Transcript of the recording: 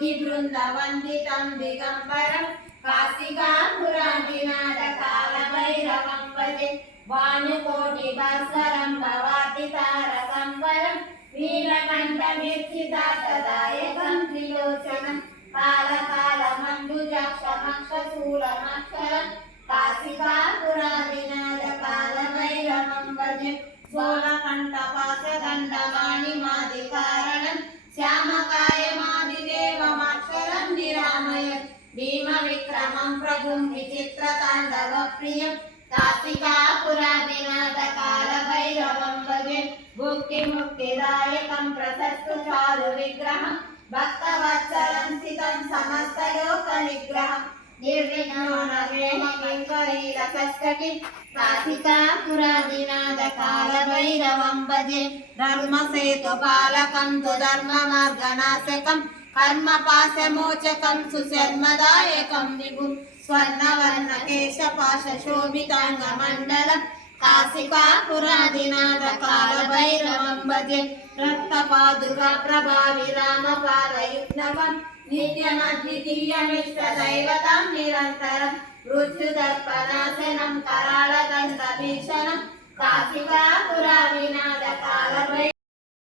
योगी बृंदवंदितं दिगंबरं काशिकापुरादिनाथ कालभैरवं भजे भानुकोटिभास्वरं भवातितारकंवरं नीलकण्ठमीर्चितातदायकं त्रिलोचनं कालकालमण्डुजाक्षमक्षशूलमक्षरं काशिकापुरादिनाथ कालभैरवं भजे स्थूलकण्ठपाशदण्डमाणिमादिकारणं श्यामकायमादिदेवमक्षरं निरामयं भीमविक्रमं प्रभुं विचित्रताण्डवप्रियं काशिकापुरादिनाथ कालभैरवं भजे भुक्तिमुक्तिदायकं प्रशस्तु चारुविग्रहं भक्तवत्सलं स्थितं समस्तलोकनिग्रहं निर्विघ्नो नगेमकिङ्करीरकस्कटिं काशिकापुरादिनाथ कालभैरवं भजे धर्मसेतुपालकं सुधर्ममार्गनाशकं कर्मपाशमोचकं सुशर्मदायकं विभुं स्वर्णवर्णकेशपाशशोभिताङ्गमण्डलं काशिकापुरादिनाथ कालभैरवं भजे रक्तपादुका प्रभावि रामपादयुग्नकं नित्यमद्वितीयमिष्टदैवतं निरन्तरं मृत्युदर्पनाशनं कराळगन्धभीषणं काशिकापुरादिनाथ कालभैरवं